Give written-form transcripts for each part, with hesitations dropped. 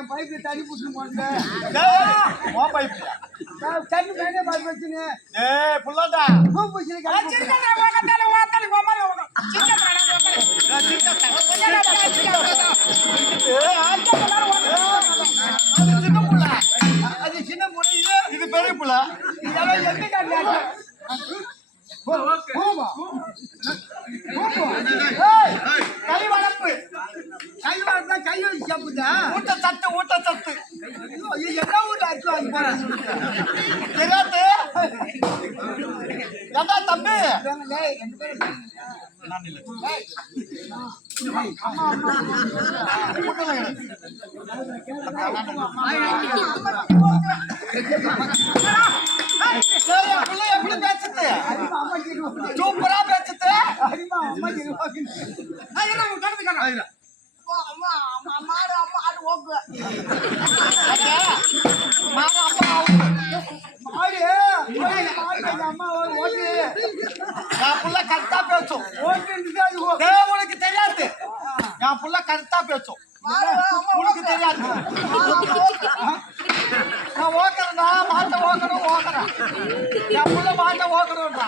பைப்ல தண்ணி புடிச்சு போட்டு தண்ணி மேலே பாத்து வச்சுன்னு புள்ளாடா அது சின்ன புள்ள இது பெரிய புள்ள இதெல்லாம் எந்த காட்டு கை வளர்ப்பு கை வளர்த்தா கை வச்சு சாப்பிடுதா ஊட்டச்சத்து என்ன ஊர்ல அரிசி வாங்கி தெரியாது ஏதா தம்பி எப்படி பேசுது சூப்பரா பேசுது கரெக்டா பேசும் உனக்கு தெரியாது என் புள்ள கரெக்டா பேசும் உனக்கு தெரியாது நான் ஓக்குறேன்டா மாட்ட ஓக்கணும் என் புள்ள மாட்ட ஓக்கணும்டா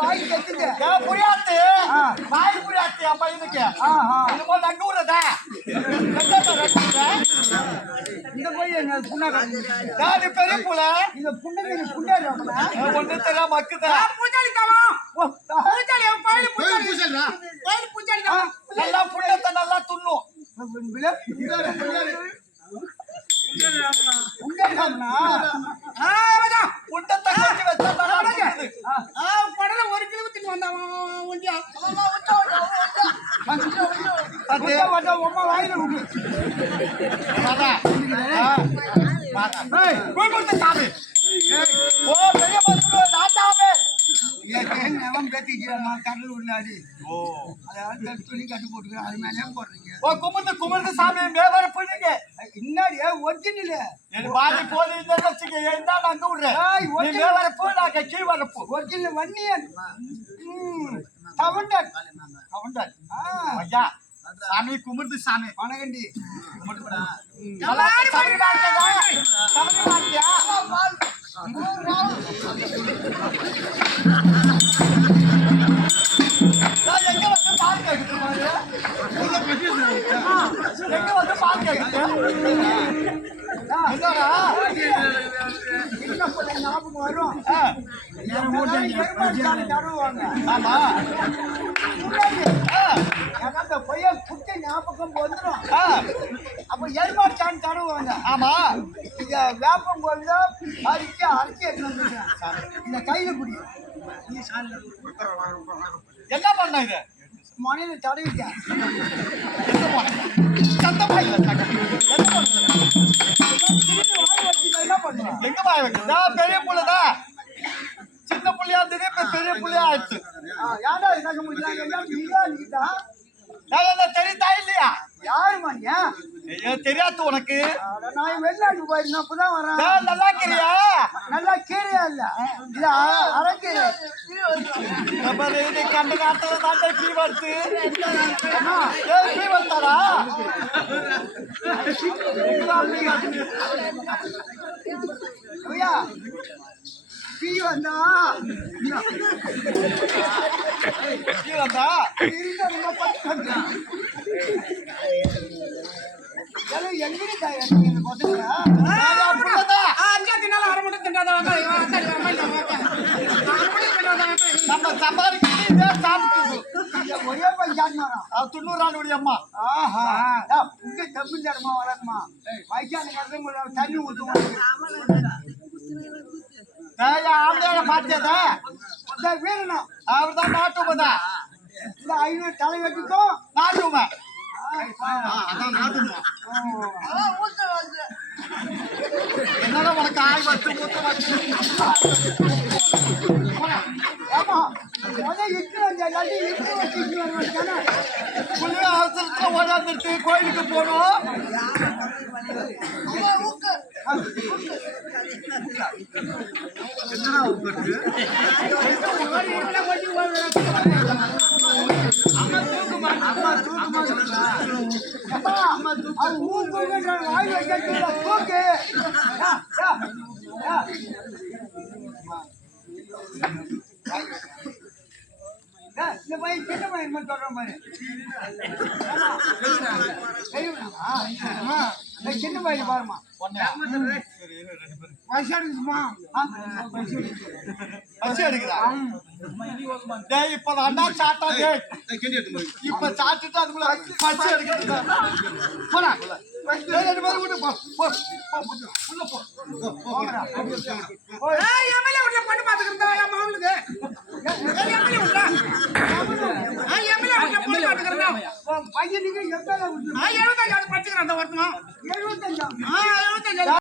வாங்கி கத்துது புரியாது வாய் புரியாது என் பையனுக்கு இது போல நண்டு விடுறதா இந்த பையன் புண்ணாடி பெரிய புள்ள இந்த புண்ணு புண்ணாடி ஒண்ணு தெரியாம மக்குதா உமா வாயில விடு சாமி ஓ பெரிய பசங்க ராஜாவே கடல் உள்ளாடி அதாவது துணி கட்டு போட்டுக்கிறேன் அது மேலே போடுறீங்க ஓ கும்பிட்டு சாமி மேவர பிடிங்க இன்னாடி ஒரிஜினல் என் பாதி போலி வச்சுக்க என்ன அங்க விடுறேன் மேவர பூ நான் கீழ் வரப்போ ஒரிஜினல் வன்னியன் கவுண்டன் ஐயா சாமி கும்பிட்டு சாமி வணக்கண்டி எங்க வந்து பால் கேட்குது எங்க வந்து பால் கேட்குது ஞாபகம் வரும் ஆமா அந்த பையன் குட்ட ஞாபகம் வந்துடும் அப்ப எருமாட்டான் தருவாங்க ஆமா இங்க வேப்பம் கொண்டு அரைச்சி இந்த கையில குடி என்ன பண்ண இது மனையில தடவிட்டேன் எங்க பாய வைக்கிறதா பெரிய புள்ளதான் சின்ன புள்ளியா இருந்தது இப்ப பெரிய புள்ளியா ஆயிடுச்சு யாரா என்ன முடியல தெரியுதா இல்லையா யாரு மணியா ஐயோ தெரியாது உனக்கு நான் வெளிநாட்டு போயிருந்தேன் அப்பதான் வரேன் நல்லா கீரையா நல்லா கீரையா இல்ல இது அரைக்கீரை கண்ட காட்டுல தான் கீ வருது கீ வந்தாரா ஐயா கீ வந்தா நம்ம சம்பாதிக்கிறது ஒரே பையன் துண்ணூறாளுடைய அம்மா உங்க தம்பிமா வளர்மா வயசான தண்ணி ஊற்றுவோம் ஆம்பளையால பார்த்ததா வீரனும் அவர் தான் நாட்டுமா இந்த 500 தலை வெட்டிக்கும் நாட்டுமா என்னடா உனக்கு ஆய் வச்சு மூத்த வச்சு ஆமா அவசரத்துல ஓடாந்துட்டு கோயிலுக்கு போனோம் இந்த பையன் சின்ன பையன் சொல்றேன் பாரு சின்ன பையன் பாருமா பசி எடுக்குதா இப்ப அண்ணா சாட்டா இப்ப சாப்பிட்டுட்டு அதுக்குள்ள பசி எடுக்கிறது போனா ரெண்டு பேரும் விட்டு உள்ள பொண்ணு பாத்துக்கிறதா பையனுக்கு 75 படிச்சுக்கிறேன் அந்த வருத்தமா 75